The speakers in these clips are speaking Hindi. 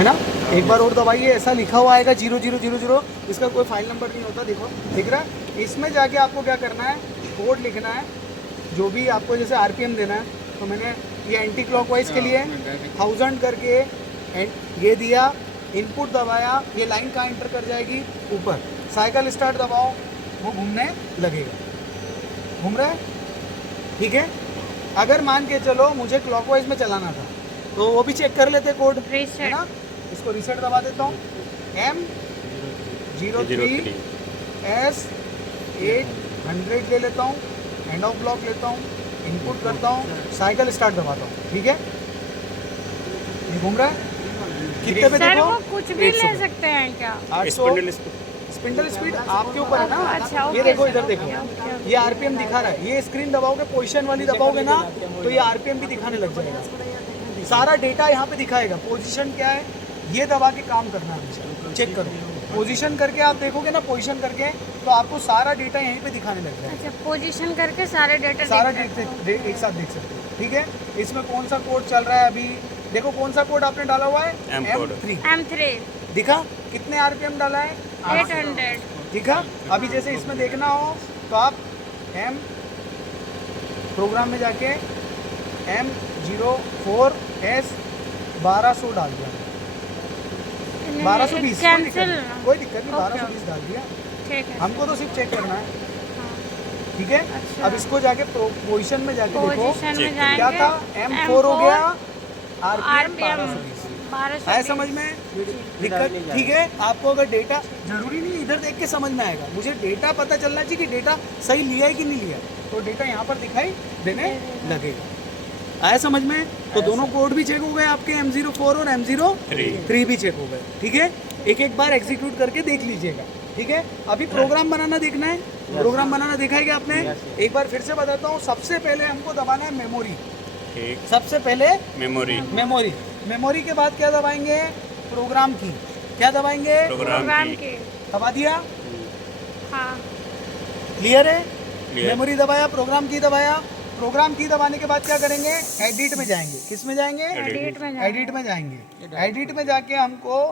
है ना। एक बार और दबाइए, ऐसा लिखा हुआ आएगा 0000, इसका कोई फाइल नंबर नहीं होता, देखो दिख रहा है। इसमें जाके आपको क्या करना है, कोड लिखना है, जो भी आपको जैसे आरपीएम देना है। तो मैंने ये एंटी क्लॉकवाइज के लिए 1000 करके ये दिया, इनपुट दबाया, ये लाइन कहाँ इंटर कर जाएगी, ऊपर। साइकिल स्टार्ट दबाओ, वो घूमने लगेगा, घूम रहा है, ठीक है। अगर मान के चलो मुझे क्लॉकवाइज में चलाना था, तो वो भी चेक कर लेते कोड, है ना। इसको रीसेट दबा देता हूँ, M03 S800 ले लेता हूँ, एंड ऑफ ब्लॉक लेता हूँ, इनपुट करता हूँ, साइकिल स्टार्ट दबाता हूँ, ठीक है। ये घूम रहा है, कितने पे सर देखो, वो कुछ भी ले सकते हैं क्या? 800। स्पिंडल स्पीड आपके ऊपर है ना। अच्छा, ये ओके देखो, सर, इधर देखो, ये आरपीएम दिखा रहा है। ये स्क्रीन दबाओगे, पोजीशन वाली दबाओगे ना, तो ये आरपीएम भी दिखाने लग जाएगा, सारा डेटा यहाँ पे दिखाएगा। पोजीशन क्या है, ये दबा के काम करना है हमेशा, चेक करो। पोजीशन करके आप देखोगे ना, पोजीशन करके, तो आपको सारा डेटा यहीं पे दिखाने लग जाएगा। अच्छा, पोजीशन करके सारे डेटा सारा डेटा एक साथ देख सकते हो, ठीक है। इसमें कौन सा कोड चल रहा है अभी, देखो कौन सा कोड आपने डाला हुआ है, M3 दिखा। कितने आरपीएम डाला है, 800 दिखा। अभी जैसे इसमें देखना हो तो आप M प्रोग्राम में जाके M04 S 1200 डाल दिया, 1220, कोई दिक्कत नहीं, 1220 डाल दिया, ठीक है। हमको तो सिर्फ चेक करना है, हाँ, ठीक है। अच्छा। अब इसको जाके पोजीशन में जाके देखो, पोजीशन में क्या जाएंगे, था, M4 हो गया, RPM आरपीएम 1220 आया समझ में, दिक्कत, ठीक है। आपको अगर डेटा, जरूरी नहीं इधर देख के समझ में आएगा, मुझे डेटा पता चलना चाहिए कि डेटा सही लिया है कि नहीं लिया, तो डेटा यहाँ पर दिखाई देने लगेगा। आया समझ में। तो दोनों कोड भी चेक हो गए आपके, M04 और M03 भी चेक हो गए, ठीक है। एक एक बार एग्जीक्यूट करके देख लीजिएगा, ठीक है। अभी प्रोग्राम बनाना देखना है, प्रोग्राम बनाना देखा है क्या आपने। एक बार फिर से बताता हूँ, सबसे पहले हमको दबाना है मेमोरी, सबसे पहले मेमोरी के बाद क्या दबाएंगे, प्रोग्राम की, क्या दबाएंगे, प्रोग्राम के, दबा दिया, हाँ क्लियर है। मेमोरी दबाया, प्रोग्राम की दबाया, प्रोग्राम की दबाने के बाद क्या करेंगे, एडिट में जाएंगे। किस में जाएंगे, एडिट में जाएंगे। एडिट में जाके हमको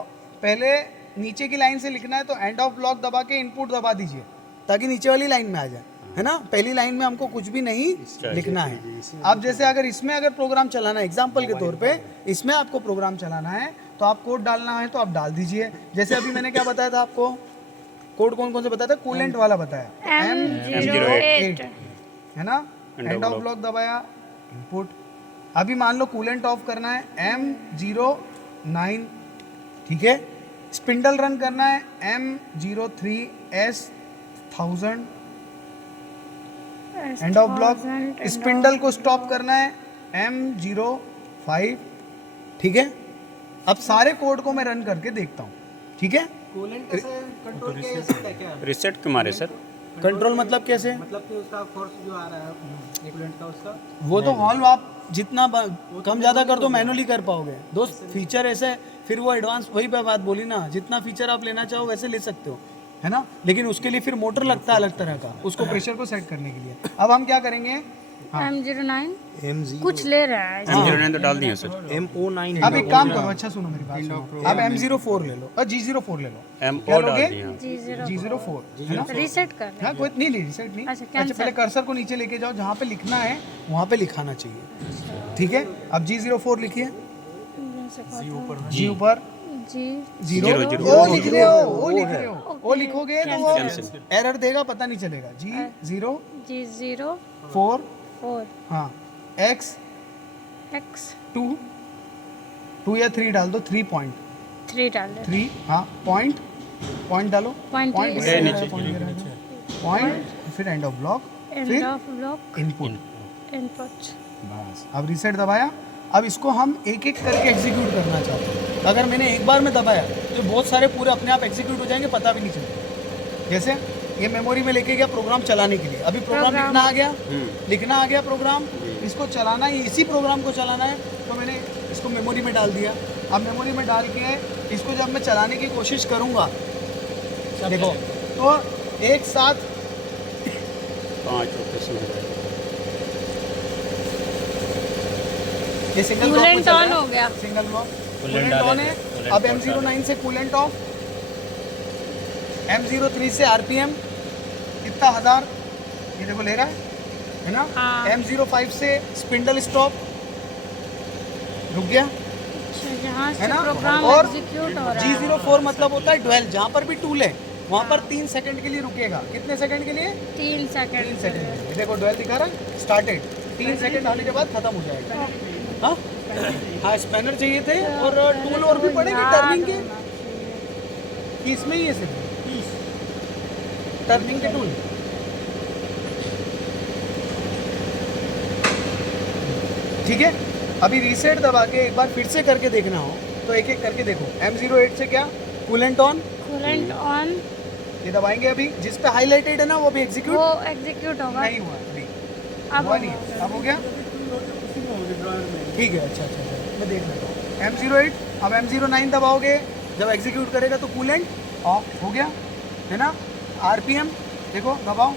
पहले नीचे की लाइन से लिखना है, तो एंड ऑफ ब्लॉक दबा के इनपुट दबा दीजिए, ताकि नीचे वाली लाइन में आ जाए, है ना। पहली लाइन में हमको कुछ भी नहीं लिखना है। अब जैसे अगर इसमें अगर प्रोग्राम चलाना है, एग्जाम्पल के तौर पे इसमें आपको प्रोग्राम चलाना है, तो आप कोड डालना है तो आप डाल दीजिए। जैसे अभी मैंने क्या बताया था आपको, कोड कौन कौन से बताया था, कूलेंट वाला बताया, M08 है ना। एंड ऑफ ब्लॉक दबाया, इनपुट। अभी मान लो कूलेंट ऑफ करना है, M09, ठीक है। स्पिंडल रन करना है, M03 S1000, end of block. Spindle को स्टॉप करना है, M05, ठीक है। अब सारे कोड को मैं रन करके देखता हूँ, ठीक है। कूलेंट कैसे कंट्रोल किया जा सकता है क्या? रिसेट क्यों मारे सर? कंट्रोल मतलब कैसे, मतलब कि उसका फोर्स जो आ रहा है कूलेंट का, उसका वो तो वॉल्व आप जितना कम ज़्यादा कर दो मैनुअली कर पाओगे दोस्त। फीचर ऐसे, फिर वो एडवांस, वही पे बात बोली ना, जितना फीचर आप लेना चाहो वैसे ले सकते हो, है ना। लेकिन उसके लिए फिर मोटर लगता है अलग तरह का, उसको प्रेशर को सेट करने के लिए। अब हम क्या करेंगे, M09 कुछ ले रहा है, M09 तो डाल दिए सर। M09 अब एक काम करो, अच्छा सुनो मेरी बात सुनो, अब M04 ले लो और G04 ले लो, क्या लोगे, G04, है ना। रीसेट कर, हाँ कोई नहीं, रीसेट नहीं। अच्छा पहले कर्सर को नीचे लेके जाओ, जहाँ पे लिखना है वहाँ पे लिखाना चाहिए, ठीक है। अब G04 लिखिए, जी ऊपर जीरो, ओ लिख रहे हो, ओ लिख रहे हो, ओ लिखोगे तो वो एरर देगा, पता नहीं चलेगा। G04 हाँ, X 2 या 3 डाल दो, 3 डाल दो, 3 हाँ, पॉइंट डालो, पॉइंट, फिर एंड ऑफ ब्लॉक, फिर इनपुट, बस। अब रीसेट दबाया। अब इसको हम एक एक करके एग्जीक्यूट करना चाहते हैं। अगर मैंने एक बार में दबाया तो बहुत सारे पूरे अपने आप एग्जीक्यूट हो जाएंगे, पता भी नहीं चलेगा। जैसे ये मेमोरी में लेके गया प्रोग्राम चलाने के लिए, अभी प्रोग्राम लिखना आ गया प्रोग्राम, इसको चलाना है, इसी प्रोग्राम को चलाना है, तो मैंने इसको मेमोरी में डाल दिया। अब मेमोरी में डाल के इसको जब मैं चलाने की कोशिश करूँगा, देखो तो एक साथ 5 ऑपरेशन हो जाएगा। ये सिंगल कूलेंट ऑन हो गया, सिंगल ब्लॉक, कूलेंट ऑन है। अब M09 से कूलेंट ऑफ, M03 से आरपीएम कितना 1000, ये देखो ले रहा है ना। हाँ। M05 से स्पिंडल स्टॉप रुक गया अच्छा, जहाँ है से ना। प्रोग्राम और एग्जीक्यूट हो रहा है। G04 मतलब होता है ड्वेल, जहाँ पर भी टूल है वहाँ पर 3 सेकंड के लिए रुकेगा। कितने सेकंड के लिए? 3 सेकंड 3 सेकंड। ये देखो ड्वेल दिखा रहा है, स्टार्टेड। 3 सेकंड आने के बाद खत्म हो जाएगा। हाँ हाँ, स्पैनर चाहिए थे और टूल और भी पड़ेंगे टर्निंग के, कि इसमें ही है सिर्फ टर्निंग के टूल। ठीक है, अभी रीसेट दबा के एक बार फिर से करके देखना हो तो एक एक करके देखो। M08 से क्या कूलेंट ऑन, कूलेंट ऑन, ये दबाएंगे अभी, जिस पे हाईलाइटेड है ना वो भी एग्जीक्यूट वो एग्जीक्यूट होगा। नहीं हुआ अभी, अब हुआ नहीं है। अब हो गया, ठीक है। अच्छा अच्छा अच्छा, मैं देख लेता हूँ। M08, अब M09 दबाओगे, जब एग्जीक्यूट करेगा तो कूलेंट ऑफ हो गया है ना। आरपीएम देखो, दबाओ,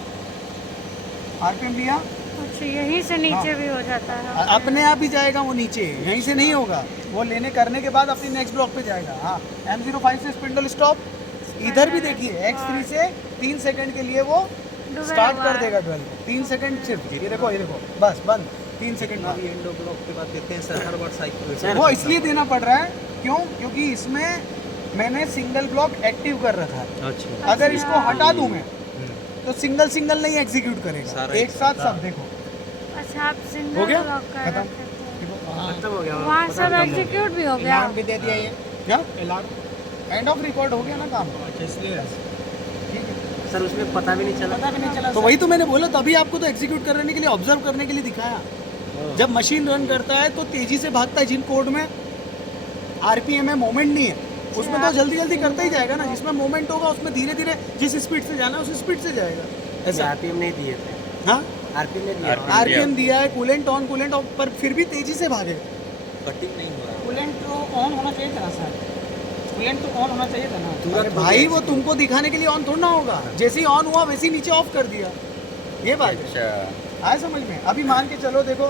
आरपीएम लिया, अच्छा, यहीं से नीचे भी हो जाता है। अपने आप ही जाएगा वो नीचे, यहीं से नहीं होगा वो, लेने करने के बाद अपनी नेक्स्ट ब्लॉक पे जाएगा। हाँ, M05 से स्पिंडल स्टॉप, इधर भी देखिए X3 से 3 सेकंड के लिए वो स्टार्ट कर देगा ड्वेल को। 3 सेकंड सिर्फ, ये देखो बस बंद। 3 सेकंड बाद एंड ब्लॉक के बाद देते हैं सर, हर बार साइकिल वो इसलिए देना पड़ रहा है, क्यों? क्योंकि इसमें मैंने सिंगल ब्लॉक एक्टिव कर रखा है। अच्छा, अगर इसको हटा दूं मैं तो सिंगल सिंगल नहीं एग्जीक्यूट करेगा, सारा एक साथ सब। देखो अच्छा, आप हो सिंगल गया? लॉक कर खत्म। रखे थे। खत्म हो गया। वहाँ सब एग्जीक्यूट भी हो गया। भी दे दिया ये क्या अलार्म। एंड ऑफ रिकॉर्ड हो गया ना काम। अच्छा, इसलिए ठीक है, सर उसमें पता भी नहीं चला। तो वही तो मैंने बोला, तभी आपको तो एग्जीक्यूट करने के लिए, ऑब्जर्व करने के लिए दिखाया। जब मशीन रन करता है तो तेजी से भागता है, जिन कोड में आरपीएम है, मोमेंट नहीं है, उसमें तो जल्दी जल्दी करता ही जाएगा ना। जिसमें मोमेंट होगा उसमें धीरे धीरे जिस स्पीड से जाना है उस स्पीड से जाएगा। ऐसा आरपीएम नहीं दिए थे, हाँ, आरपीएम नहीं दिया, आरपीएम दिया है, कूलेंट ऑन कूलेंट ऑफ, पर फिर भी तेजी से भागेगा। कटिंग नहीं हो रहा। कूलेंट तो ऑन होना चाहिए था ना सर, कूलेंट तो ऑन होना चाहिए था ना। अरे भाई, वो तुमको दिखाने के लिए ऑन थोड़ा ना होगा, जैसे ही ऑन हुआ वैसे ही नीचे ऑफ कर दिया, ये बात है। अच्छा, आए समझ में? अभी मान के चलो, देखो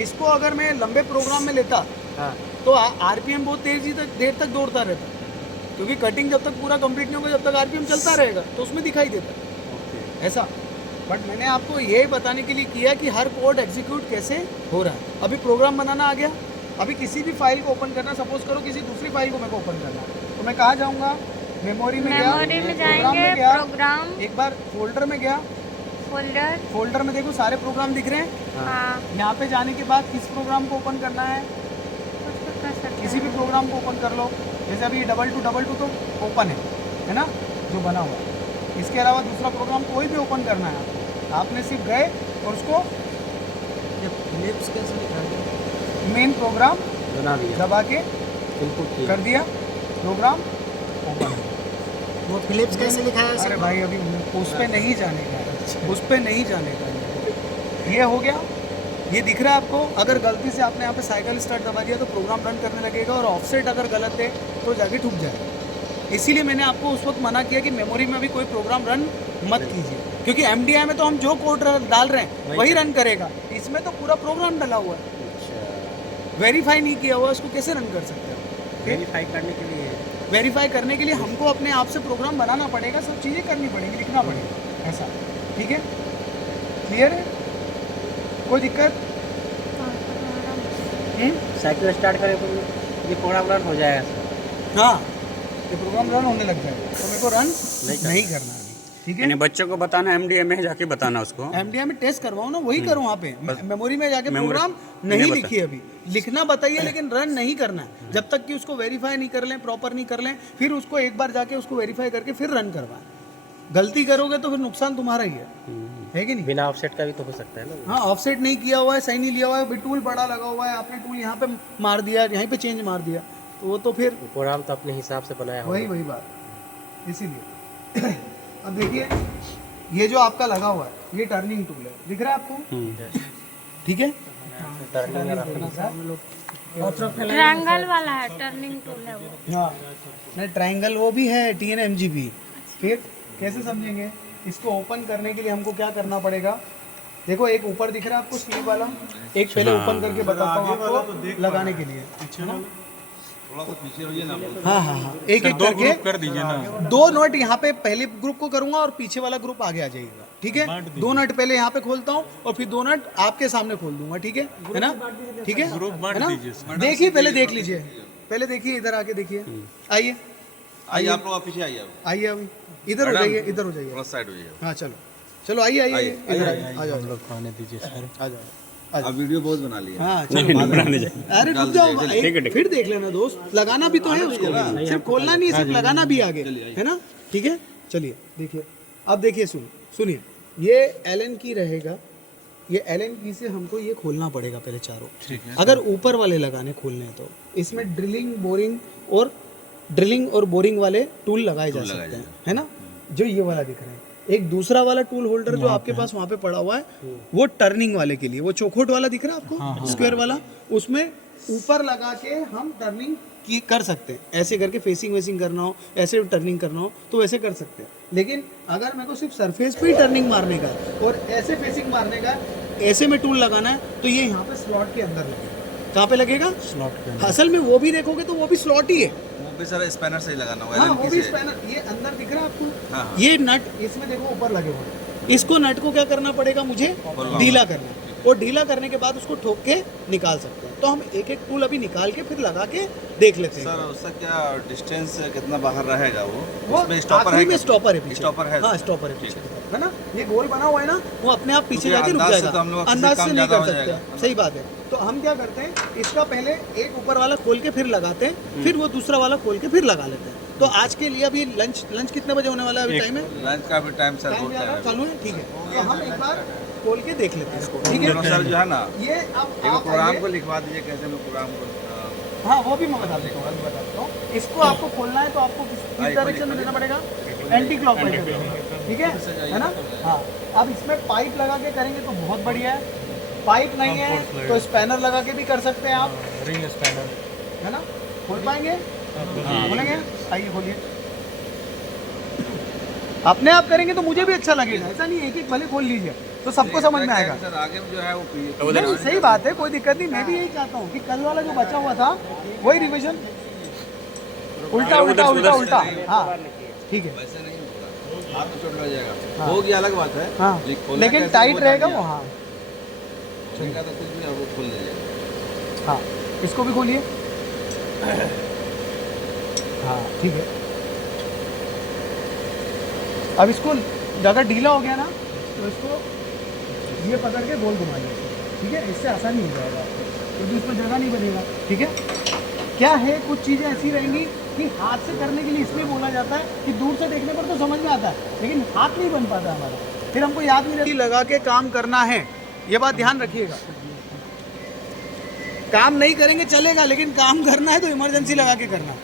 इसको अगर मैं लंबे प्रोग्राम में लेता हाँ, तो आरपीएम बहुत देर तक दौड़ता रहता, क्योंकि कटिंग जब तक पूरा कंप्लीट नहीं होगा जब तक आरपीएम चलता रहेगा तो उसमें दिखाई देता ऐसा। बट मैंने आपको ये बताने के लिए किया कि हर कोड एग्जीक्यूट कैसे हो रहा है। अभी प्रोग्राम बनाना आ गया, अभी किसी भी फाइल को ओपन करना, सपोज करो किसी दूसरी फाइल को मेरे को ओपन करना है, तो मैं कहाँ जाऊँगा? मेमोरी में गया, मेमोरी में प्रोग्राम जाएंगे, में गया, प्रोग्राम, एक बार फोल्डर में गया, फोल्डर, फोल्डर में देखो सारे प्रोग्राम दिख रहे हैं। हाँ, यहाँ पे जाने के बाद किस प्रोग्राम को ओपन करना है? कुछ भी कर सकते किसी भी प्रोग्राम को ओपन कर लो, जैसे अभी 2222 तो ओपन है ना, जो बना हुआ है। इसके अलावा दूसरा प्रोग्राम कोई भी ओपन करना है आपने सिर्फ गए और उसको ये फिलिप्स कैसे लिखा है? मेन प्रोग्राम बना दिया, दबा के इनपुट कर दिया, प्रोग्राम ओपन। वो फिलिप्स कैसे लिखा है? अरे भाई, अभी उस पे नहीं जाने का है, उस पे नहीं जाने का है। ये हो गया, ये दिख रहा है आपको। अगर गलती से आपने यहाँ पे साइकिल स्टार्ट दबा दिया तो प्रोग्राम रन करने लगेगा, और ऑफसेट अगर गलत है तो जाके ठुक जाएगा। इसीलिए मैंने आपको उस वक्त मना किया कि मेमोरी में अभी कोई प्रोग्राम रन मत कीजिए, क्योंकि एमडीआई में तो हम जो कोड डाल रहे हैं वही रन करेगा, इसमें तो पूरा प्रोग्राम डला हुआ है, वेरीफाई नहीं किया हुआ, उसको कैसे रन कर सकते हैं? वेरीफाई करने के लिए वेरीफाई करने के लिए हमको अपने आप से प्रोग्राम बनाना पड़ेगा, सब चीज़ें करनी पड़ेगी, लिखना पड़ेगा, ऐसा। ठीक है, क्लियर है? कोई दिक्कत? साइकिल स्टार्ट करें तो ये प्रोग्राम रन हो जाएगा सर। हाँ, ये प्रोग्राम रन होने लग जाएगा, तो मेरे को रन नहीं करना है। ठीक है, यानी बच्चों को बताना, एमडीए में जाके बताना उसको। एमडीआई में टेस्ट करवाओ ना, वही करो वहाँ पे। मेमोरी में जाके मेमोरी प्रोग्राम नहीं नहीं बता- लिखिए, अभी लिखना बताइए, लेकिन रन नहीं करना है जब तक कि उसको वेरीफाई नहीं कर लें, प्रॉपर नहीं कर लें, फिर उसको एक बार जाके उसको वेरीफाई करके फिर रन करवाएं। गलती करोगे तो फिर नुकसान तुम्हारा ही है कि नहीं? बिना ऑफसेट का भी तो हो सकता है ना। हाँ, ऑफसेट नहीं किया हुआ है, सही नहीं लिया हुआ है, टूल बड़ा लगा हुआ है, आपने टूल यहाँ पे मार दिया, यहीं पे चेंज मार दिया, तो वो तो फिर प्रोग्राम तो अपने हिसाब से बनाया होगा। वही बात, इसीलिए। अब देखिए, ये जो आपका लगा हुआ है ये टर्निंग टूल है, दिख रहा है आपको? ठीक है, ट्रायंगल वाला है, टर्निंग टूल है वो। हाँ, नहीं ट्रायंगल वो भी है, TNMGB। फिर कैसे समझेंगे? इसको ओपन करने के लिए हमको क्या करना पड़ेगा? देखो एक ऊपर दिख रहा है आपको स्लीव वाला, एक पहले ओपन करके बताता हूँ आपको लगाने के लिए। हाँ हाँ हाँ, एक एक करके कर दीजिए ना। 2 नट यहाँ पे पहले ग्रुप को करूंगा और पीछे वाला ग्रुप आगे आ जाएगा, ठीक है। 2 नट पहले यहाँ पे खोलता हूँ और फिर 2 नट आपके सामने खोल दूंगा, ठीक है ना, ठीक है, है ना। देखिए पहले देख लीजिए, पहले देखिए, इधर आके देखिए, आइए आइए आप लोग पीछे आइए, आइए अभी इधर हो जाइए, इधर हो जाइए, क्रॉस साइड हो जाइए। हाँ चलो चलो आइए आइए आइए, इधर आइए, आइए, आ जाओ, लोग खाने दीजिए सर। आ जाओ। अब वीडियो बहुत बना लिया। हाँ चलो, अरे रुक जाओ, फिर देख लेना दोस्त, लगाना भी तो है उसको, सिर्फ खोलना नहीं, सिर्फ लगाना भी आगे, है ना, ठीक है। चलिए देखिए, अब देखिए, सुनिए, ये एलन की रहेगा, ये एलन की से हमको ये खोलना पड़ेगा पहले चारों। अगर ऊपर वाले लगाने खोलने हैं तो इसमें ड्रिलिंग और बोरिंग वाले टूल लगाए जा सकते हैं, है ना, जो ये वाला दिख रहा है। एक दूसरा वाला टूल होल्डर जो आपके पास वहाँ पे पड़ा हुआ है, वो टर्निंग वाले के लिए, वो चौखोट वाला दिख रहा है आपको, स्क्वायर वाला, उसमें ऊपर लगा के हम टर्निंग की कर सकते हैं। ऐसे करके फेसिंग वेसिंग करना हो, ऐसे टर्निंग करना हो तो वैसे कर सकते हैं। लेकिन अगर मेरे को सिर्फ सरफेस पे ही टर्निंग मारने का और ऐसे फेसिंग मारने का, ऐसे में टूल लगाना है, तो ये यहाँ पे स्लॉट के अंदर लगेगा। कहाँ पे लगेगा? स्लॉट के अंदर। असल में वो भी देखोगे तो वो भी स्लॉट ही है, वो भी सर स्पैनर से ही लगाना होगा। हाँ वो भी स्पैनर, ये अंदर दिख रहा है आपको, हाँ। ये नट इसमें देखो ऊपर लगे हुए हैं। इसको नट को क्या करना पड़ेगा मुझे? ढीला करना, और ढीला करने के बाद उसको ठोक के निकाल सकते हैं। तो हम एक एक टूल अभी निकाल के फिर लगा के देख लेते हैं। सर उसका क्या डिस्टेंस कितना बाहर रहेगा वो वो स्टॉपर आखिरी है? में स्टॉपर है पीछे, स्टॉपर है, हाँ स्टॉपर है पीछे, है ना। ये गोल बना हुआ है ना, वो अपने आप पीछे जाके रुक अंदाज से तो जाएगा, हम लोग अंदाज काम से नहीं ज़्यादा कर हो सकते, जाएगा। सही बात है। तो हम क्या करते हैं, इसका पहले एक ऊपर वाला खोल के फिर लगाते हैं, फिर वो दूसरा वाला खोल के फिर लगा लेते हैं। तो आज के लिए अभी लंच कितने बजे होने वाला है? अभी टाइम है, लंच का भी टाइम सर टाइम होता है। चालू है, ठीक है। तो हम एक बार खोल के देख लेते हैं इसको, ठीक है। सर जो है ना, ये अब एक आप प्रोग्राम आइए। को लिखवा दीजिए, कैसे मैं प्रोग्राम को हाँ वो भी मैं बता देता हूँ, अभी बता देता हूँ। इसको आपको खोलना है तो आपको किस डायरेक्शन में देना पड़ेगा? एंटी क्लॉकवाइज, ठीक है ना। हाँ, अब इसमें पाइप लगा के करेंगे तो बहुत बढ़िया है। पाइप नहीं है तो स्पैनर लगा के भी कर सकते हैं आप, रिंग स्पैनर है ना। खोल पाएंगे? खोलेंगे? आइए खोलिए। अपने आप करेंगे तो मुझे भी अच्छा लगेगा, ऐसा नहीं एक एक भले खोल लीजिए तो सबको समझ में आएगा। सर आगे में जो है वो नहीं, सही बात है, कोई दिक्कत नहीं। मैं भी यही चाहता हूँ कि कल वाला जो बचा हुआ था वही रिवीजन, उल्टा उल्टा उल्टा उल्टा, हाँ ठीक है। वैसे नहीं होगा, हाथ में चोट लग जाएगा, होगी अलग बात है। हाँ खोलना लेकिन कैसे टाइट वो रहेगा जान वो, लिया। हाँ खोलना तो कुछ भी है, वो खोल लीजिएगा। हाँ। इसको भी खोलिए, हाँ ठीक है। अब इसको ज़्यादा ढीला हो गया ना तो इसको ये पकड़ के गोल घुमाइए, ठीक है। इससे आसानी हो जाएगा आपको, क्योंकि इसमें जगह नहीं बनेगा, ठीक है। क्या है, कुछ चीज़ें ऐसी रहेंगी कि हाथ से करने के लिए इसलिए बोला जाता है कि दूर से देखने पर तो समझ में आता है, लेकिन हाथ नहीं बन पाता हमारा, फिर हमको याद नहीं रहती। लगा के काम करना है, ये बात ध्यान रखिएगा। काम नहीं करेंगे चलेगा, लेकिन काम करना है तो इमरजेंसी लगा के करना।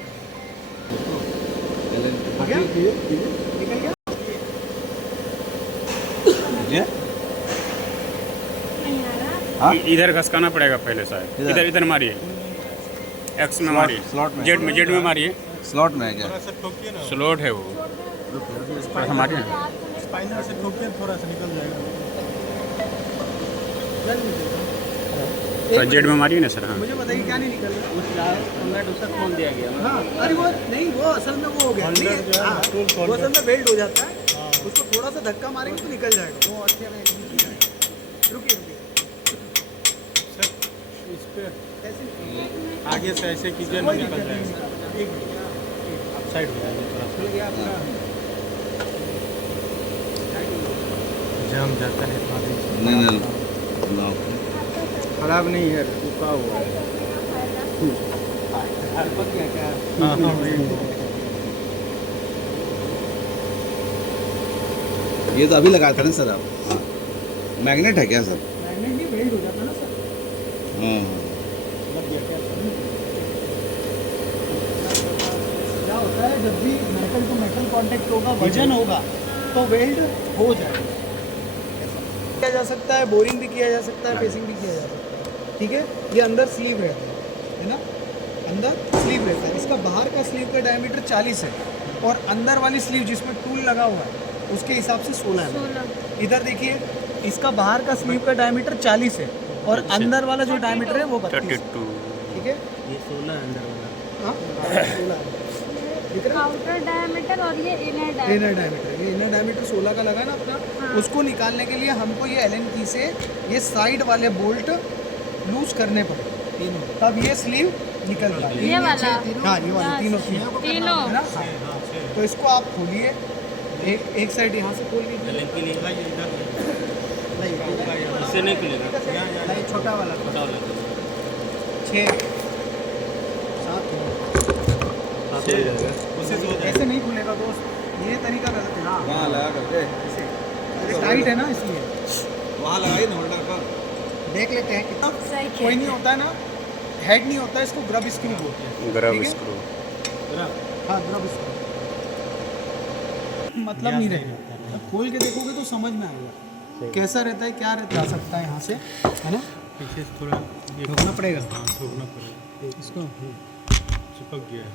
हो गया? निकल गया? इधर घसकाना पड़ेगा पहले शायद, इधर इधर मारिए, एक्स में मारिए, स्लॉट में, जेड में मारिए। स्लॉट में है क्या? स्लॉट है वो, थोड़ा सा मारिए ना। स्पाइनर से ठोकिए, थोड़ा सा निकल जाएगा। जेड में मारिए ना सर। हाँ मुझे बताइए क्या नहीं निकल रहा? नट उसका खोल दिया गया ना। हाँ, अरे वो नहीं, वो असल में वो हो गया, नहीं, हाँ, वो असल में बेल्ट हो जाता है, उसको थोड़ा सा धक्का मारेंगे तो निकल जाएगा वो। अच्छे में रुकिए रुकिए, इस पे ऐसे आगे से ऐसे कीजिए ना, निकल जाएगा। आप साइड हो जाइए थोड़ा सा, जम जाता है पानी। नहीं खराब नहीं है, रुका हुआ है। हाँ हाँ ये तो अभी लगाया था ना सर आप? हाँ, मैग्नेट है क्या सर? मैग्नेट भी बेल्ट हो जाता ना सर। क्या होता है, जब भी मेटल टू मेटल कांटेक्ट होगा, वजन होगा तो वेल्ड हो जाएगा। किया जा सकता है, बोरिंग भी किया जा सकता है, फेसिंग भी किया जा सकता है, ठीक है। ये अंदर स्लीव रहता है ना, अंदर स्लीव रहता है। इसका बाहर का स्लीव का डायमीटर 40 है और अंदर वाली स्लीव जिसमें टूल लगा हुआ है उसके हिसाब से 16 है। इधर देखिए इसका बाहर का स्लीव का डायमीटर 40 है और अंदर वाला जो डायमीटर है वो 32 है। 32 ठीक है ये 16 अंदर वाला। हाँ 16 दिख रहा है? आउटर डायमीटर और ये इनर इनर डायमीटर। डायमीटर, ये इनर डायमीटर 16 का लगा ना अपना, उसको निकालने के लिए हमको ये एलन की से ये साइड वाले बोल्ट लूज करने पड़े तीनों, तब ये स्लीव निकल जाए। ये वाला हाँ ये वाले तीनों तीनों है ना। तो इसको आप खोलिए, एक साइड यहाँ से खोल लीजिए। इससे नहीं खुलेगा। नहीं, छोटा वाला 6 7 ऐसे नहीं खुलेगा दोस्त, ये तरीका गलत है। हाँ वहाँ लगा करके ऐसे टाइट है ना, इसलिए वहाँ लगाइए ना होल्डर पर। देख लेते हैं कितना। सही कोई नहीं होता है ना, हेड नहीं होता है, इसको ग्रब स्क्रू बोलते हैं। ग्रब ठीक है? स्क्रू। हाँ ग्रब स्क्रू मतलब नहीं रहेगा, खोल के देखोगे तो समझ में आएगा कैसा रहता है, क्या रहता है। आ सकता है यहाँ से, है ना। पीछे से थोड़ा ये ठोकना पड़ेगा। हाँ ठोकना पड़ेगा। इसको चिपक गया है।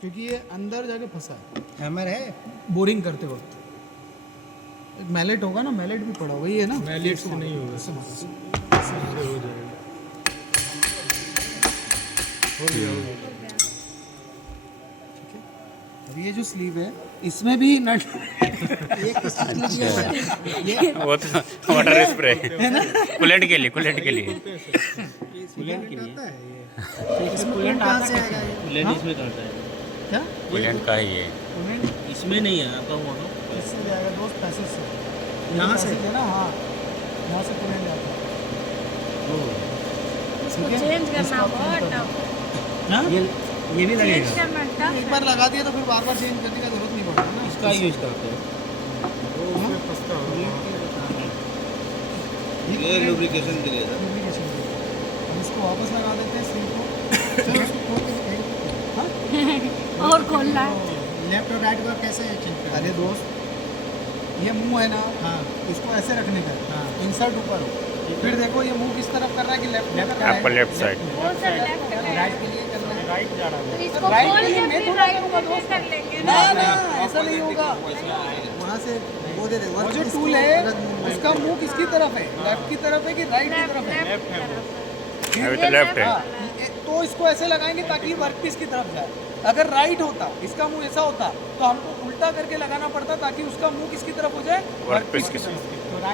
क्योंकि ये अंदर जाके फंसा है। हैमर है बोरिंग करते वक्त। एक मैलेट होगा ना, मैलेट भी पड़ा होगा, ये है ना। मैलेट से नहीं होगा, इससे मारो। इससे हो जाएगा। हो गया हो गया। अब ये जो स्लीव है इसमें भी नट ये वो तो वाटर स्प्रे कूलेंट के लिए, कूलेंट के लिए। कूलेंट कहाँ से आएगा ये? लेन इसमें करता है। क्या कूलेंट का ही है। कूलेंट इसमें नहीं है आपका मोटो। इससे जाएगा दोस्त, पैसे से यहाँ से है ना। हाँ यहाँ से कूलेंट जाता है। इसको चेंज करना बहुत टफ हाँ? ये भी चेंज लगेगा। करना टफ एक बार लगा दिया तो फिर बार बार चेंज करने का जरूरत नहीं पड़ता ना। इसका यूज करते हैं। ये लुब्रिकेशन के लिए था। Lubrication के लिए। अब इसको वापस लगा देते हैं स्लीव को। चलो इसको खोल के दिखाइए। हाँ? और खोलना है। लेफ्ट और राइट का कैसे चेंज करें? अरे दोस्त ये मुंह है ना, हाँ इसको ऐसे रखने का है। हाँ इंसर्ट ऊपर हो, फिर देखो ये मुंह किस तरफ कर रहा है कि लेफ्ट में कर रहा है। आपका लेफ्ट साइड। वो सर लेफ्ट में राइट के लिए करना है। राइट जा रहा है। तो इसको राइट खोल के लिए के मैं फिर थोड़ा राइट करूँगा में दोस्त। कर लेंगे ना ना। ना ऐसा नहीं होगा। वहाँ से वो दे दे वो जो टूल है उसका मुंह किसकी तरफ है, लेफ्ट की तरफ है कि राइट की तरफ है? लेफ्ट तरफ अभी तो लेफ्ट है। हाँ, तो इसको ऐसे लगाएंगे ताकि वर्कपीस की तरफ जाए। अगर राइट होता, इसका मुंह ऐसा होता, तो हमको उल्टा करके लगाना पड़ता ताकि उसका मुंह किसकी तरफ हो जाए, वर्कपीस की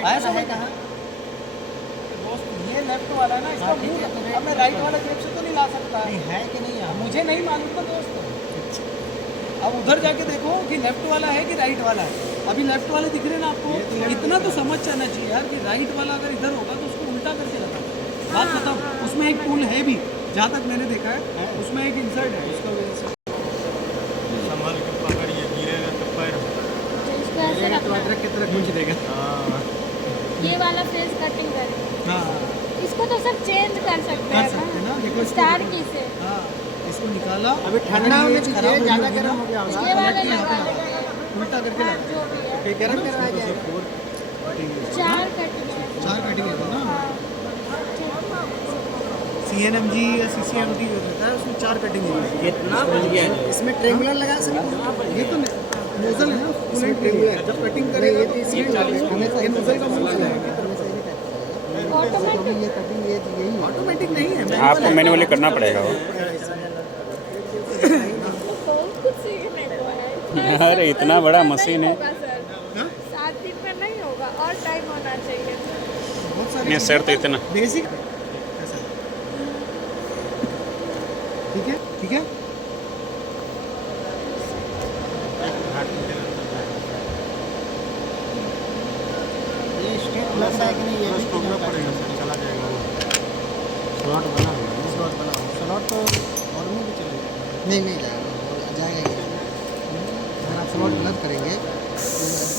आया समझ कहाँ? दोस्त ये लेफ्ट वाला है ना, इसका मुंह अब मैं राइट वाला जेब से तो नहीं ला सकता। है कि नहीं है मुझे नहीं मालूम था दोस्त। अब उधर जाके देखो कि लेफ्ट वाला है कि राइट वाला है। अभी लेफ्ट वाले दिख रहे हैं ना आपको, इतना तो समझ जाना चाहिए यार कि राइट वाला अगर इधर होगा तो उसको उल्टा करके लगाओ। बात बताओ, उसमें एक टूल है भी, जहाँ तक मैंने देखा है उसमें एक इंसर्ट है, उसका वजह से संभाल के पकड़िए, गिरेगा तो पैर। इसको ऐसे रखना है। की तरह कुछ देगा। ये वाला फेस कटिंग करेंगे। हाँ इसको तो सब चेंज कर सकते कर सकते हैं ना, देखो इसको स्टार देखो। की से हाँ इसको निकाला, अभी ठंडा में खराब ज़्यादा हो गर्म हो गया ये होगा। वाला लगा देगा। उल्टा करके लगा जो भी है गर्म करवा जाए। 4 कटिंग है। 4 कटिंग है ना। CNMG या CCMT जो रहता है उसमें 4 कटिंग है। कितना बच गया है? इसमें ट्रेंगुलर लगा सकते ये तो नोजल है ना, कूलेंट ट्रेंगुलर जब कटिंग करेगा तो इसमें ये नोजल का मुंह है। ऑटोमेटिक ये कटिंग ये यही है। ऑटोमेटिक नहीं है, आपको मैनुअली करना पड़ेगा वो। कुछ सीखने को है। अरे इतना बड़ा मशीन है। 7 दिन में नहीं होगा और टाइम होना चाहिए। बहुत सारी नहीं सर तो इतना बेसिक। ठीक है ठीक है। ये स्टेट प्लस है कि नहीं ये भी ठोकना पड़ेगा सर, चला जाएगा वो। स्लॉट बना हुआ है। स्लॉट बना हुआ। स्लॉट तो और में भी चलेगा। नहीं नहीं जाएगा, जाएगा। अगर आप स्लॉट गलत करेंगे तो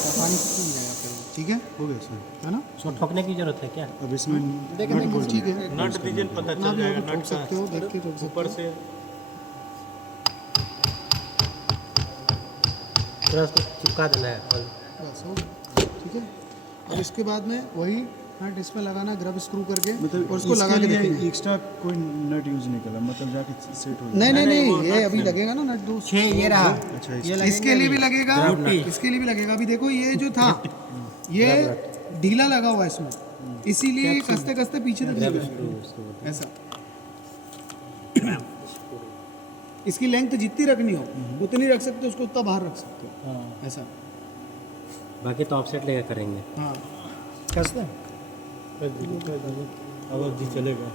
आसानी से टूट जाएगा फिर। ठीक है हो गया सर, है ना। इसको ठोकने की जरूरत है क्या? अब इसमें देखिए ठीक है। नट दीजिए, पता ना चल भी जाएगा ठोक नट सकते हो, देख के ठोक का सकते ऊपर से। थोड़ा उसको चिपका देना है और बस हो गया। ठीक है। अब इसके बाद में वही नट इसमें लगाना ग्रब स्क्रू करके मतलब और उसको लगा के देखेंगे। एक्स्ट्रा कोई नट यूज नहीं करा, मतलब जाके सेट हो नहीं नहीं नहीं, ये अभी लगेगा ना नट दो। ये रहा अच्छा इसके लिए भी लगेगा, इसके लिए भी लगेगा। अभी देखो ये जो था ये ढीला लगा हुआ है इसमें, इसीलिए कसते कसते पीछे तक नहीं गया। ऐसा इसकी लेंथ जितनी रखनी हो उतनी रख सकते हो, उसको उतना बाहर रख सकते हो। ऐसा बाकी तो ऑफसेट लेकर करेंगे। हाँ कसते हैं अब जी चलेगा।